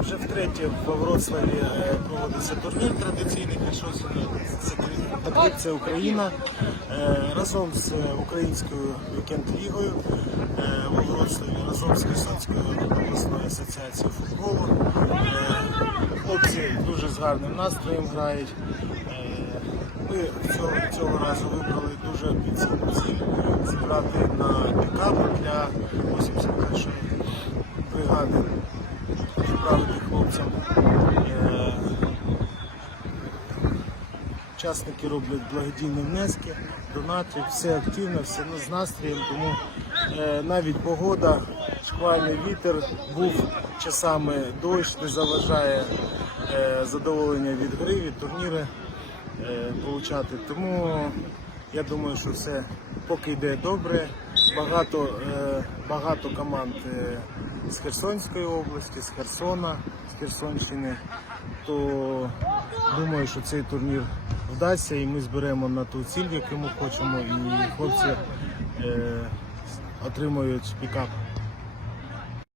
Вже втретє в Вроцлаві е, проводиться турнір традиційний. Це таблиця Україна Е, разом з українською вікенд-лігою е, в Вроцлаві, разом з Херсонською обласною асоціацією футболу. Е, Хлопці дуже з гарним настроєм грають. Е, Ми цього, цього разу вибрали дуже амбіційну ціль зібрати на пікап для відправити хлопцям. Е, Учасники роблять благодійні внески, донати, все активно, все ну, з настроєм, тому е, навіть погода, шквальний вітер, був часами дощ, не заважає е, задоволення від гри, від турніри получати. Тому я думаю, що все поки йде добре. Багато, е, багато команд е, з Херсонської області, з Херсона, з Херсонщини. То думаю, що цей турнір вдасться і ми зберемо на ту ціль, яку ми хочемо, і хлопці е, отримують пікап.